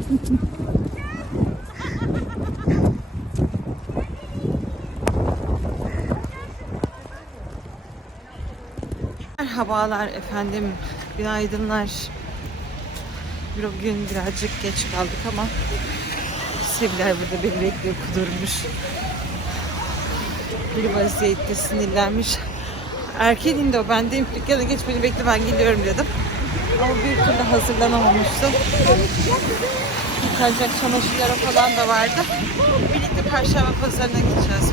Merhabalar efendim, günaydınlar. Bugün birazcık geç kaldık ama Sevilay burada beni bekliyor, kudurmuş. Bir vaziyette sinirlenmiş. Erken indi o, ben de dükkana geç beni bekle ben geliyorum dedim. Ama bir türlü hazırlanamamıştım. Yıkanacak çamaşırlara falan da vardı. Birlikte Perşembe Pazarı'na gideceğiz.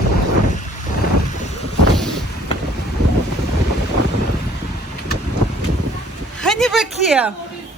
Hani bakayım?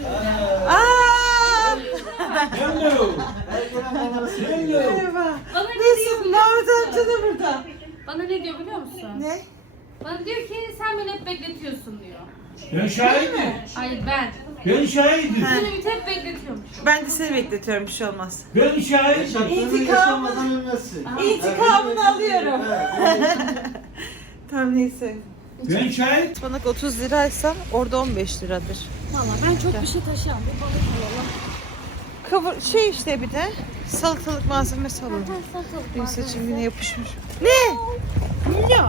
Hello. Merhaba. Bana ne Nasılsın? diyor? Mahmut amca da burada. Bana ne diyor biliyor musun? Ne? Bana diyor ki sen beni hep bekletiyorsun diyor. Ben şahidim. Hayır ben. Ben şahidim. Seni bir hep bekletiyormuş. Ben de seni bekletiyorum, bir şey olmaz. Ben şahidim. İntikamını alıyorum. Tamam neyse. Ben şahit. Ispanak 30 liraysa orada 15 liradır. Valla ben çok bir şey taşıyamam. Bir balık alalım. Kavur şey işte bir de salatalık malzemesi alalım. Benim saçım yine yapışmış. Ne? Milyon.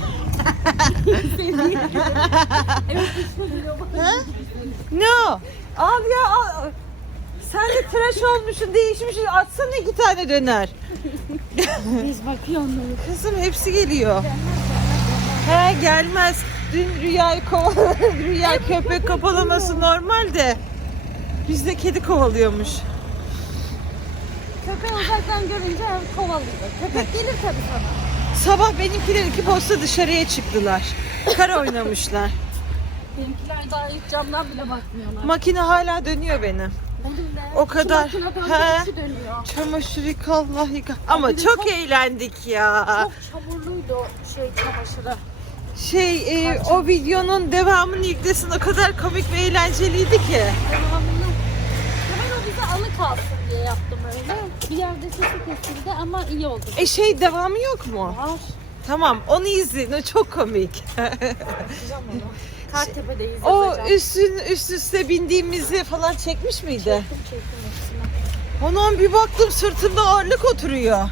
Ha? No. Al ya al. Sen de tıraş olmuşsun, değişmişsin. Atsana 2 tane döner. Biz bakıyoruz. Kızım hepsi geliyor. He gelmez. Dün Rüya'yı Rüya köpek kovalaması normal de. Bizde kedi kovalıyormuş. Köpeği uzaktan görünce kovalıyor. Köpek gelir tabii sana. Sabah benimkiler 2 posta dışarıya çıktılar. Kar oynamışlar. Benimkiler daha ilk camdan bile bakmıyorlar. Makine hala dönüyor benim. Benim de. O kadar. Şu makine He. döndükçe dönüyor. Çamaşır yıka Allah yıka. Ama Bir de çok çok- eğlendik ya. Çok çamurluydu o çamaşırı. O videonun devamını yüklesin, o kadar komik ve eğlenceliydi ki. Devamını. Ben o bize anı kalsın diye yaptım öyle. Bir yerde sesi kesildi ama iyi oldu. Devamı yok mu? Var. Tamam, onu izleyin, o çok komik. Bakacağım onu. Kartepe'deyiz O yazacağım. üst üste bindiğimizi falan çekmiş miydi? Çektim hepsini. Ondan bir baktım sırtımda ağırlık oturuyor.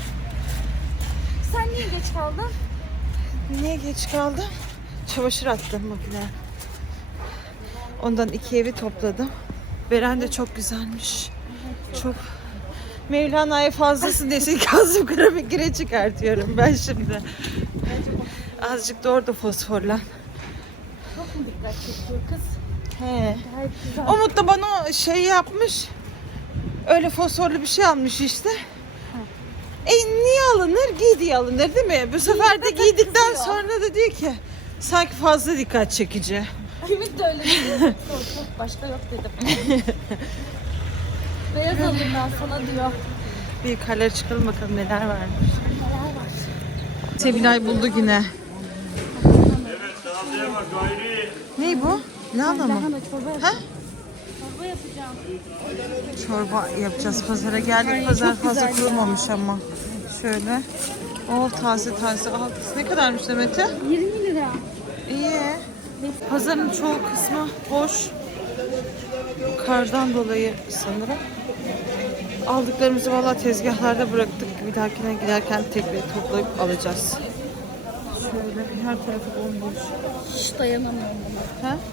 Sen niye geç kaldın? Niye geç kaldım? Çamaşır attım makineye. Ondan 2 evi topladım. Beren de çok güzelmiş. Çok. Mevlana'ya fazlasın desin Kazım Karabekir'e çıkartıyorum ben şimdi. Azıcık da orada fosforlan. Çok mu dikkat çekiyor kız? He. Gayet güzel. Umut da bana şey yapmış. Öyle fosforlu bir şey almış işte. Niye alınır? Giy diye alınır değil mi? Bu sefer de giydikten kızıyor. sonra da diyor ki sanki fazla dikkat çekici. Ümit de öyle dedi. Başka yok dedim. Beyaz alayım ben sana diyor. Bir yukarılara çıkalım bakalım neler varmış. Neler var? Sevilay buldu yine. Evet, taze var gayri. Ne bu? Lahana mı? Lahana çorba Ha? yapacağım. Çorba yapacağım. Çorba yapacağız pazara. Geldik pazar çok fazla güzel kurulmamış ama. Şöyle. Oh taze taze. Al. Ne kadarmış Demet'e? 20 lira. İyi. Pazarın çoğu kısmı boş. Kardan dolayı sanırım. Aldıklarımızı valla tezgahlarda bıraktık. Bir dahakine giderken tekrar toplayıp alacağız. Şöyle her tarafı bomboş. Hiç dayanamıyorum buna. Ha?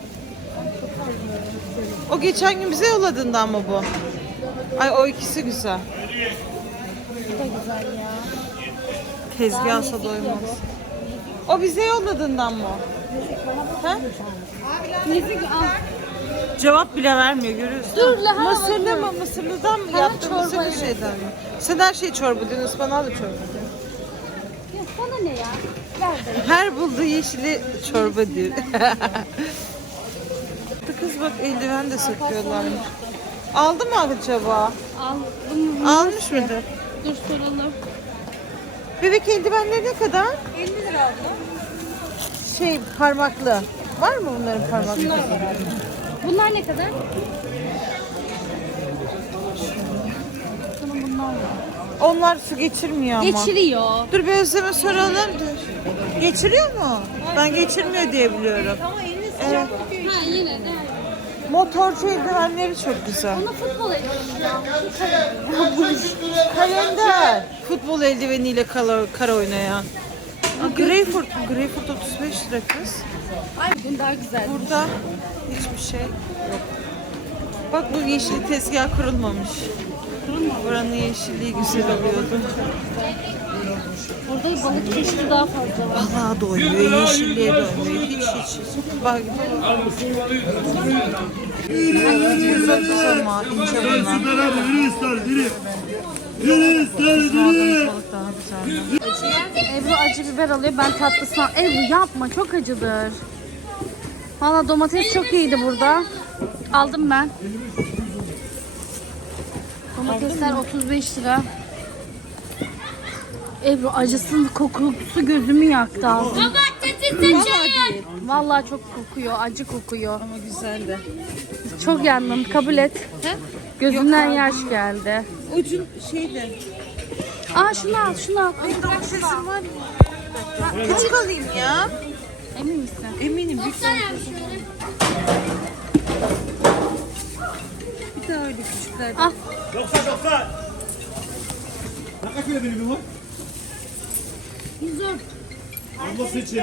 O geçen gün bize yolladığından mı bu? Ay o ikisi güzel. Bu da güzel ya. Tezgahsa doymaz. O bize yolladığından mı? Ha? Nezik al. Cevap bile vermiyor görüyorsun. Dur, lahana Mısırlı bakıyorum. mı? Mısırlıdan mı Ha, yaptın? çorba, Mısırlı evet. şeyden mi? Sen her şey çorba diyorsun. Ispanağı da çorba diyorsun. Ya sana ne ya? Ver de. Her bulduğu yeşili çorba diyor. Kız bak eldiven de satıyorlarmış. Aldı mı acaba? Al. Bunu Almış mıdır? dur soralım. Bebek eldivenleri ne kadar? 50 lira abla. Parmaklı. Var mı bunların parmaklı? Bunlar var abi. Bunlar ne kadar? Sana bunlar var. Onlar su geçirmiyor ama. Geçiriyor. Dur bir Özlem'e soralım. Dur. Geçiriyor mu? Ben geçirmiyor diye biliyorum. Evet. Ha yine de. Motorcu eldivenleri çok güzel. Ona futbol eldiveni ya. Kalender. Futbol eldiveniyle kara oynayan. Greyfurt 35 lira kız. Ay bugün daha güzel. Burada hiçbir şey yok. Bak bu yeşil tezgah kurulmamış. Buranın yeşilliği güzel oluyordu. Burada balık çeşidi daha fazla var. Balığa doyuyor, yeşilliğe doyuyor. Hiç. Bak. Çok güzel ama ince bunlar. Balık daha güzel. Ebru acı biber alıyor. Ben tatlısını al. Ebru yapma, çok acıdır. Valla domates çok iyiydi burada. Aldım ben. Domatesler 35 lira. Ebru acısının kokusu gözümü yaktı ağzım. Vallahi değil. Vallahi çok kokuyor, acı kokuyor. Ama güzel de. Çok yandım, kabul et. Gözümden yaş geldi. Ucun şeyde. Aa şunu al, şunu al. Domatesim var ya. Küçük alayım ya. Emin misin? Eminim. Bir daha öyle küçükler. Al. 90. Ne kaç kilo benim var? 110. Olması için.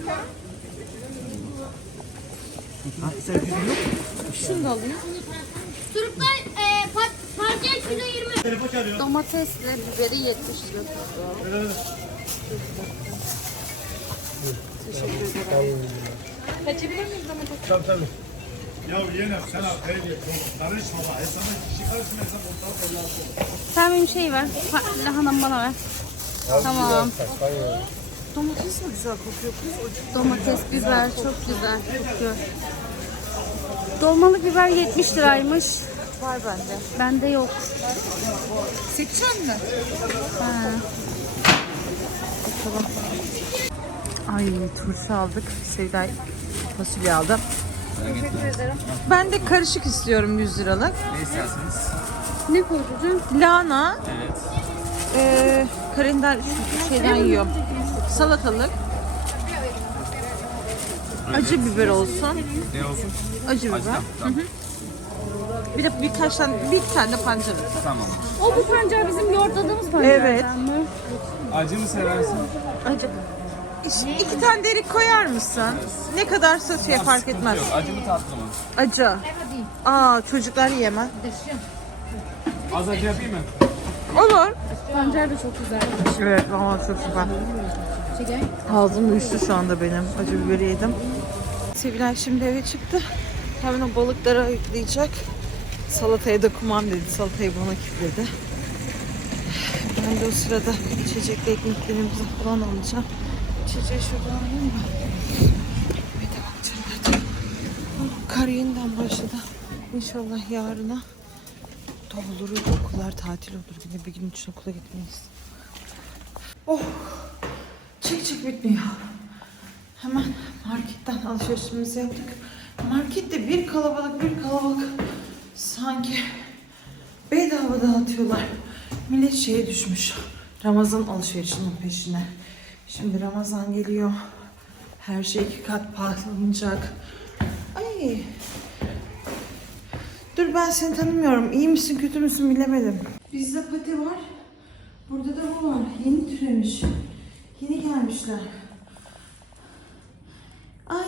Şunu da alayım. Turuklar parça kilo 20. Telefon çalıyor. Domatesle biberi 70 lira. Tabii. Ya yeğenim sen al. Karışma bak. Hesaba kişi karışmıyorsa ortalık Allah'a olur. Sen benim şey ver. Lahanamı bana ver. Tamam. Domates mi güzel kokuyor kız? Domates, biber çok güzel kokuyor. Dolmalık biber 70 liraymış. Var bende. Bende yok. Seçeceksin mi? Ha. Ay turşu aldık. Sevda fasulye aldım. Teşekkür ederim. Ben de karışık istiyorum 100 liralık. Ne istersiniz? Ne koyacağım? Lahana, Evet. kalender şu şeyden yiyor. Salatalık. Acı biber olsun. Ne olsun? Acı biber. Acıdan. Tamam. Bir de bir tane de pancar. Tamam. O bu pancar bizim yoğurtladığımız pancardan Evet. mı? Acı mı seversin? Acı. İki tane de erik koyar mısın? Ne kadar satıyor fark Sıkıntı etmez. yok. Acı mı tatlı mı? Acı. Aa çocuklar yiyemez. Az acı yapayım mı? Olur. Pancar da çok güzel. Evet ama çok süper. Ağzım uyuştu şu anda benim. Acı biberi yedim. Sevilay şimdi eve çıktı. Hemen o balıkları ayıklayacak. Salataya dokunmam dedi. Salatayı bana kilitledi. Ben de o sırada içecekli ekmeklerimizi falan alacağım. İçeceği şuradan alayım mı? Bir de bakacağım. Kar yeniden başladı. İnşallah yarına doldurur, okullar tatil olur. Yine bir gün için okula gitmeyiz. Oh! Çık bitmiyor. Hemen marketten alışverişimizi yaptık. Markette bir kalabalık. Sanki bedava dağıtıyorlar. Millet şeye düşmüş. Ramazan alışverişinin peşine. Şimdi Ramazan geliyor. Her şey 2 kat pahalanacak. Ay. Dur ben seni tanımıyorum. İyi misin kötü müsün bilemedim. Bizde pati var. Burada da bu var. Yeni türemiş. Yeni gelmişler. Ay.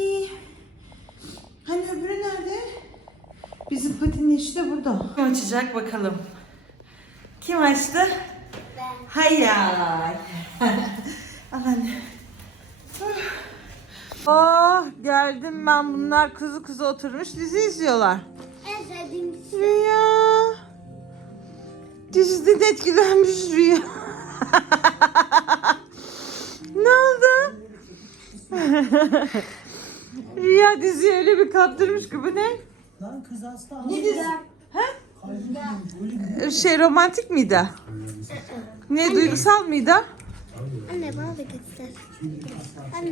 Hani öbürü nerede? Bizim patinin eşi de burada. Kim açacak bakalım. Kim açtı? Ben. Hayal. Al anne. Oh geldim ben. Bunlar kuzu oturmuş dizi izliyorlar. En sevdiğim Rüya. Diziden etkilenmiş Rüya. Ne oldu? Rüya diziye öyle bir kaptırmış ki bu ne? Lan kız hasta. Ne dizi? Şey romantik miydi? Ne duygusal mıydı? Anne bana da göster. Anne.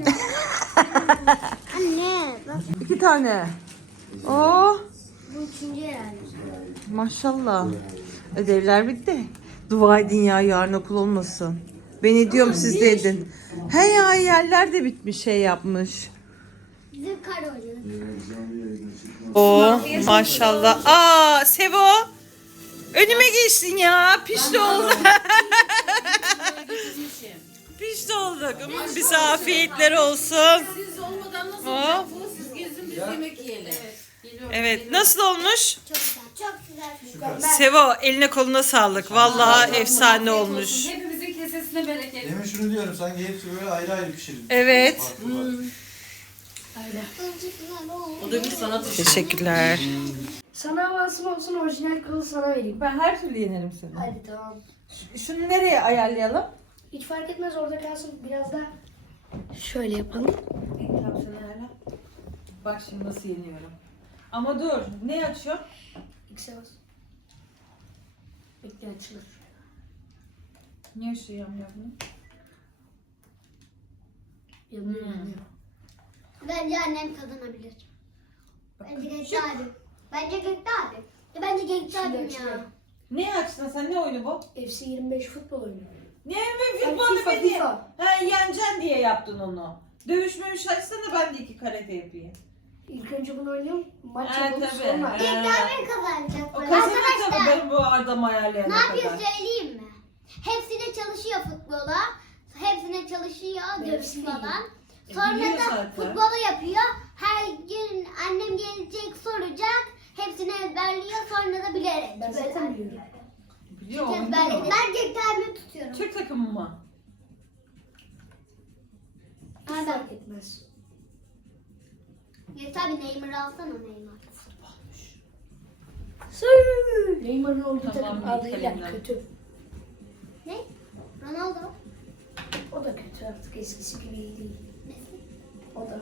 Anne bak. 2 tane. Oh Bu üçüncü yani. maşallah. Ödevler bitti. Dua edin ya yarın okul olmasın. Ben ediyorum siz de edin. He ya yerler de bitmiş şey yapmış. Bizim kar oynadık. Oo maşallah. Aa Sevo. Önüme geçtin ya. Pişti oldu. Pişti olduk. Bize afiyetler olsun. Siz olmadan nasıl Oo. olacak bu? Siz gezin biz yemek yiyelim. Evet nasıl olmuş? Çok güzel. Çok güzel. Sevo eline koluna sağlık. Vallahi efsane olmuş. Hepimizin kesesine bereket. Demin şunu diyorum, sanki hepsi böyle ayrı ayrı pişirildi. Evet. Farklı farklı. Çok güzel oldu. O da bir sanat işi. Teşekkürler. Sana avansım olsun, orijinal kılı sana vereyim. Ben her türlü yenerim seni. Hadi tamam. Şunu nereye ayarlayalım? Hiç fark etmez, orada kalsın. Biraz da şöyle yapalım. Tamam sen ayarla. Bak şimdi nasıl yeniyorum. Ama dur. Ne açıyor? X'e bas. Bekle, açılır. Niye şey yapmıyor bunu? Yanıyor, yanıyor. Bence annem kazanabilir. Bence Gökte abim. Bence Gökte abim. Bence Gökte abim ya. Ne açtın sen? Ne oyunu bu? FC 25 futbol oyunu. Ne mi Yani futbolu FIFA, be diye? FIFA. Ha yeneceksin diye yaptın onu. Dövüşmemiş açsana ben de 2 karate yapayım. İlk önce bunu oynayalım. Maç Ha, yapalım tabii. sonra. Ha. Gökte abim kazanacak. O kazanır tabii Arkadaşlar ben bu adam ayarlayana ne yapıyor kadar. söyleyeyim mi? Hepsine çalışıyor futbola. Hepsine çalışıyor dövüş hepsini falan. biliyor Sonra da zaten. futbolu yapıyor. Her gün annem gelecek soracak. Hepsini ezberliyor sonra da bilerek. Ben zaten biliyorum. Biliyor musun? Ezberledim. Ben Gökte abimi tutuyorum. Türk takımı mı? Hiç fark etmez. Gökte abi Neymar'ı alsana Neymar. Neymar'ın olduğu Tamam, takım bir adıyla kalemden. kötü. Ne? Ronaldo. O da kötü artık, eskisi gibi iyi değil. O da.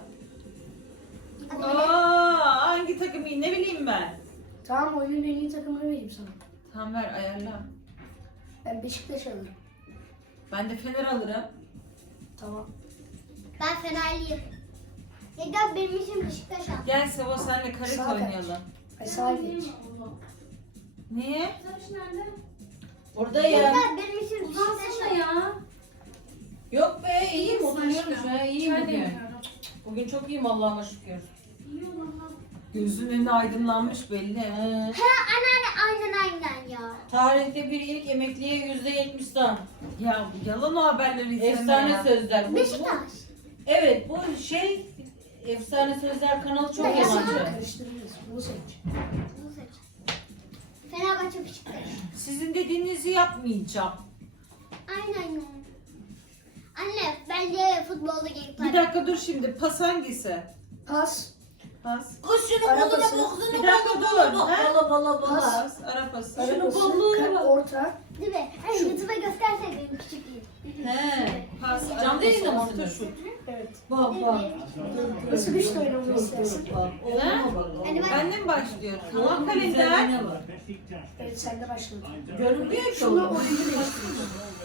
Aa, hangi takım iyi ne bileyim ben. Tamam, oyunun en iyi takımını vereyim sana. Tamam ver ayarla. Ben Beşiktaş alırım. Ben de Fener alırım. Tamam. Ben Fenerliyim. Gökte benim için Beşiktaş al. Gel Sevo senle Sağ karate kaç. oynayalım. Ay sağa geç. Niye? Burada ya. Gökte benim için Beşiktaş al. ya. Yok be iyiyim oturuyorum şu an iyiyim bugün. Bugün çok iyiyim Allah'ıma şükür. Gözünün önü aydınlanmış belli. Ha anneanne aynen ya. Tarihte bir ilk emekliye %70 zam. Ya yalan o haberleri izleme Efsane ya. sözler. Beşiktaş. Evet bu şey Efsane Sözler kanalı çok Ben yabancı. Karıştırırız. Bunu seç. Bunu seç. Fenerbahçe Beşiktaş. Sizin dediğinizi yapmayacağım. Aynen. Anne bence futbolda Gökte Bir abi. dakika dur şimdi. Pas hangisi? Pas. Pas. Kız şunu Ara koluna bası. bokzunu Bir dakika dur. Ha? Bala bala bala. Pas. Ara pası. Ara pası. kolluğuna bak. Orta. Değil mi? Ay, YouTube'a gösterseydim küçüklüğüm. He. Pas. Ara Canlı yayında pası, mısınız? orta şut. Evet. Bak bak. Nasıl güçlü oynamayı istersin? Oğluma bak. Hani ben Benden mi başlıyor? Tamam Tamam kalender. güzelliğine bak. Evet, sende başladı. Görünmüyor ki Şunu oğlum. oyuncu değiştir.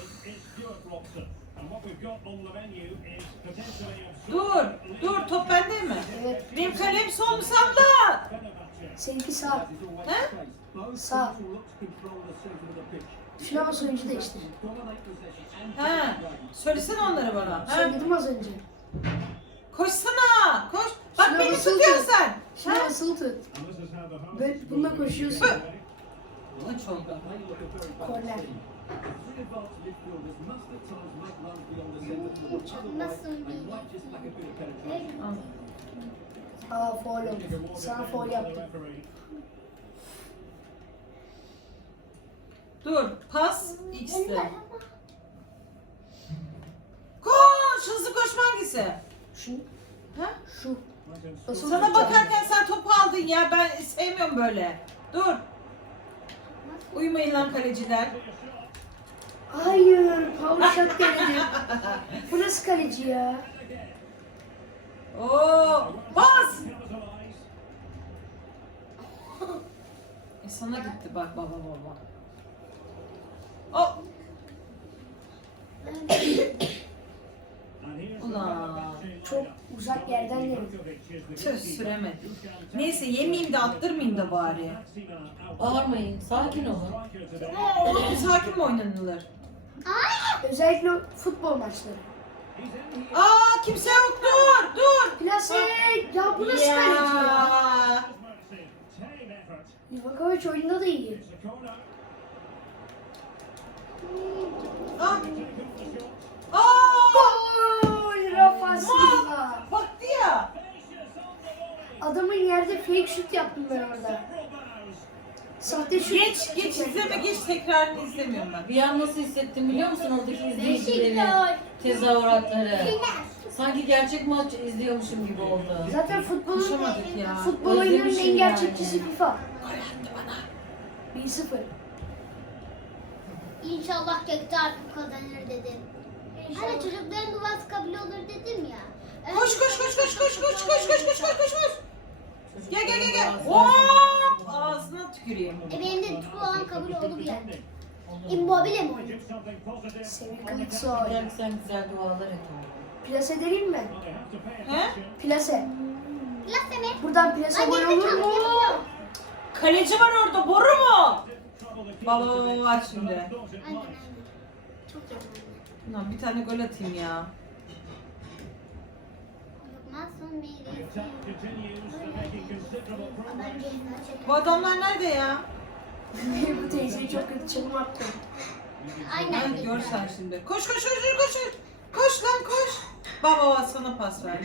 Dur. Dur. Top bende mi? Evet. Benim kalem sol sağda. Seninki sağ. He? Sağ. Şuna bas, oyuncu değiştir. Ha. Söylesene onları bana. Ha? Söyledim az önce. Koşsana. Koş. Bak Şuna beni basılı tutuyorsun tut. sen. Şuna Ha? basılı tut. Böyle bununla koşuyorsun. Kaç oldu? Korner. nasıl bir Aa, foul oldu. Sana foul yaptım. Dur. Pas. X'ti. Koş. Hızlı koşma hangisi? Şu. Ha? Şu. Basılı Sana tutacağım. bakarken sen topu aldın ya. Ben sevmiyorum böyle. Dur. Uyumayın lan kaleciler. Hayır. Power shot denedim. Bu nasıl kaleci ya? Oo. Bas. Sana gitti bak baba baba. Oh. Ulan. Çok uzak yerden denedim. Tüh süremedim. Neyse yemeyeyim de attırmayayım da bari. Bağırmayın. Sakin olun. Oğlum sakin mi oynanılır? Özellikle futbol maçları. Aa kimse yok, dur. Plase. Ya bu nasıl kaleci ya? Ya. Livakovic oyunda da iyi. Aa. Aa. Gol Rafa Silva. Baktı ya. Adamın yerde fake şut yaptım ben orada. Sahte şut. Geç izleme, geç tekrarını izlemiyorum ben. Bir an nasıl hissettim biliyor musun oradaki izleyicilerin tezahüratları? Sanki gerçek maç izliyormuşum gibi oldu. Zaten Konuşamadık ya. futbol oyunlarının Özlemişim en gerçekçisi yani. FIFA. Gol attı bana. 1-0. İnşallah Gökte artık kazanır dedim. Hani çocukların duası kabul olur dedim ya. Koş. Gel. Hop! Ağzına tüküreyim. Benim de duam kabul olur yani. Immobile mi oynuyor? Semih Kılıçsoy. Gel sen güzel dualar et oğlum. Plase deneyim mi? He? Plase. Plase mi? Buradan plase gol olur mu? Kaleci var orada, boru mu? Baba var şimdi. Aynen. Çok iyi. Lan bir tane gol atayım ya. Masum birisi. Bu adamlar nerede ya? Bu teyzeyi çok kötü çalım attım. Aynen. Ay gör sen şimdi. Koş. Koş lan koş. Baba sana pas ver.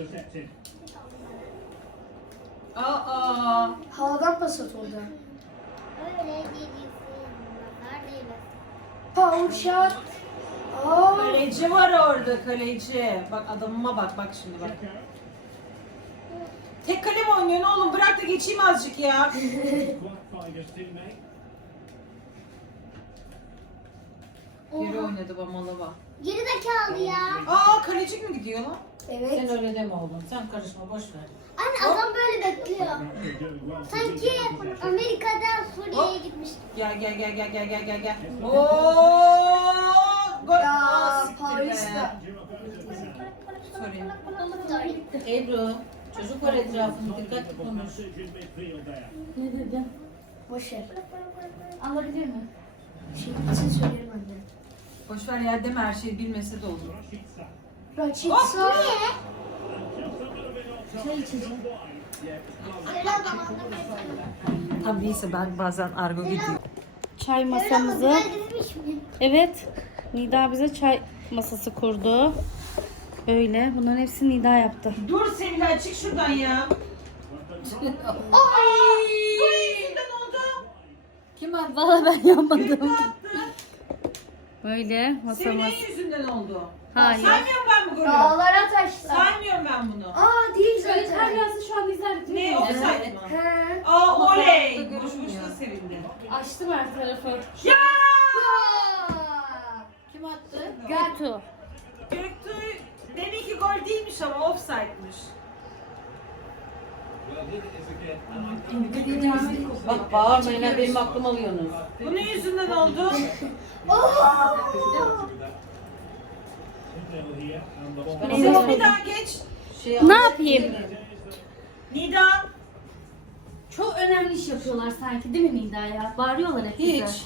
Aa. Havadan pas at orada. Öyle değilsin. Neredeydin? Power shot. Aa. Kaleci var orada, kaleci. Bak adamıma bak şimdi bak. Tek kale mi oynuyorsun oğlum? Bırak da geçeyim azıcık ya. Geri oynadı Bamalava. Geri zekalı ya. Aa kalecik mi gidiyor lan? Evet. Sen öyle deme oğlum. Sen karışma boş ver. Anne adam böyle bekliyor. Sanki Amerika'dan Suriye'ye gitmiş. Gel. Oo! Gol. Ya Aa, siktir be. Paris'te. Sorry. Ebru, çocuk var etrafında dikkatli konuş. Ne dedin? Boş ver. Alabilir mi? Şimdi sen söylerim anne. Boş ver ya, deme, her şeyi bilmese de olur. Raçitsa. Çay içeceğim. Öyle zamanında Tabii ise ben bazen argo gidiyor. Çay masamızı. Güzel dizmiş mi? Evet. Nida bize çay masası kurdu. Böyle. Bunların hepsini Nida yaptı. Dur Sevilay, çık şuradan ya. Ay! Bu yüzünden oldu. Kim attı? Valla ben yapmadım. Gökte attı. Böyle masamız. Sevilay'ın yüzünden oldu. Hayır. Saymıyorum ben bu golü. Dağlara taşlar. Saymıyorum ben bunu. Aa değil zaten. yazdı şu an izlerdik. Ne, offside mı? He. Aa oley! Fotoğrafta Boş görünmüyor. boşuna sevindi. Açtım her tarafı. Ya! Kim attı? Götu. Göktuğ deminki gol değilmiş ama offside'mış. Bak bağırmayın ha benim aklım alıyorsunuz. Bunun yüzünden oldu. Nida bir daha geç. Ne yapayım? Nida. Çok önemli iş yapıyorlar sanki değil mi Nida ya? Bağırıyorlar hep bize. Hiç.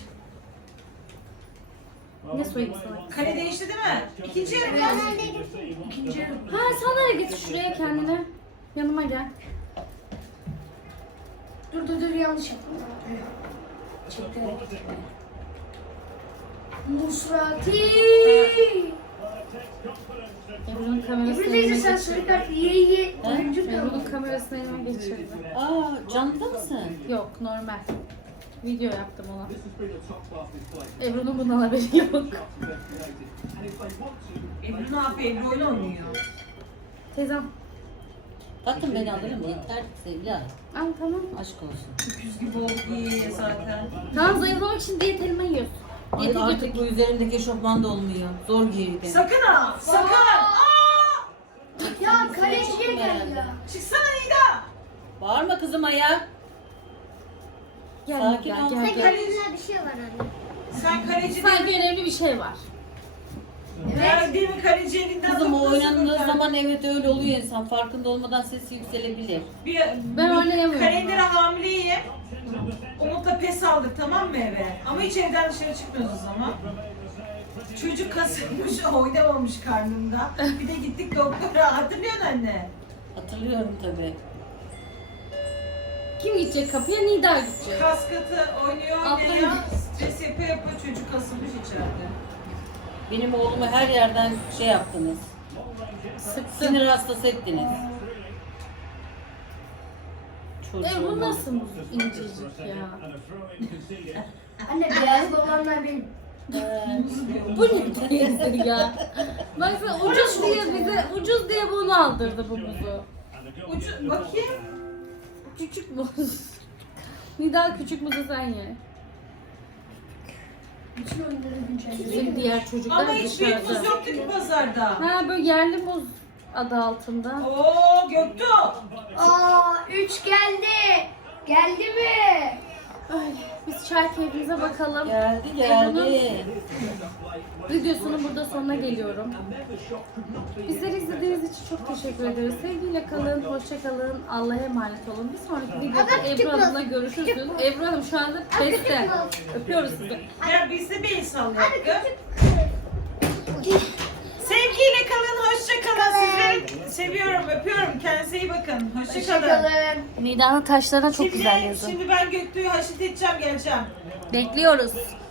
Ne söyleyeyim sana? Kale değişti değil mi? İkinci yarı mı? Ha sana git şuraya kendine. Yanıma gel. Dur yanlış yaptım. Çektim. Musrati. Ebru'nun Ebru kamerasını teyze elime sen geçirdi. sarı kart iyi oyuncu Ebru'nun kaldın. kamerasını elime geçirdi. Aa canlı mısın? Yok normal. Video yaptım ona. Ebru'nun bundan haberi yok. Ebru ne yapıyor? Ebru öyle oynuyor. Teyzem. Tatlım beni alırım yeter sevgili. Al tamam. Aşk olsun. Öküz gibi oldu diye zaten. Tamam zayıflamak için diyet elma yiyorsun. Ay Diyete artık girdik. bu üzerimdeki eşofman da olmuyor. Zor giydi. Sakın ha! Sakın! Aa! Ya kaleciye gel ya. Çıksana Nida! Bağırma kızıma ya. Gel Sakin Nida, ol. gel, Sanki gel. elimde bir şey var anne. Sen kaleci Sanki değil. önemli bir şey var. Değil mi kaleci elinden Kızım o toplasın oynandığı kurtar. zaman evet öyle oluyor insan. Farkında olmadan sesi yükselebilir. Ben oynayamıyorum. Kalendere hamileyim. Umut'la pes aldık tamam mı eve? Ama hiç evden dışarı çıkmıyoruz o zaman. Çocuk kasılmış, oynamamış karnımda. Bir de gittik doktora. Hatırlıyorsun anne? Hatırlıyorum tabii. Kim gidecek kapıya? Nida gidecek. Kaskatı oynuyor, Ablam- oynuyor. Stres yapıyor, çocuk kasılmış içeride. Benim oğlumu her yerden şey yaptınız. Sıktın. Sinir hastası ettiniz. Bu Çocuğumu. nasıl incecik ya? Anne beyaz olanlar benim. Bu ne diyorsun ya? Baksana ucuz diye bize, ucuz diye bunu aldırdı bu muzu. Ucu, bakayım. Küçük muz. Nida küçük muzu sen ye. Bütün oyunları güncelledi. Bizim diğer çocuklar Ama hiç büyük muz dışarıda. yoktu ki pazarda. Ha böyle yerli muz adı altında. Oo Göktuğ. Aa 3 geldi. Geldi mi? Öyle. Biz çay keyfimize bakalım. Geldi geldi. Videosunun burada sonuna geliyorum. Bizleri izlediğiniz için çok teşekkür ederiz. Sevgiyle kalın, hoşça kalın, Allah'a emanet olun. Bir sonraki videoda Ebru Hanım'la görüşürüz. Ebru Hanım şu anda beste. Öpüyoruz sizi. Ya biz de bir el sallıyorduk. Sevgiyle kalın, hoşça kalın. Sizleri seviyorum, öpüyorum. Kendinize iyi bakın. Hoşça kalın. Hoşçakalın. Nida'nın taşlarına çok güzel yazın. Şimdi ben Göktuğ'u haşit edeceğim, geleceğim. Bekliyoruz.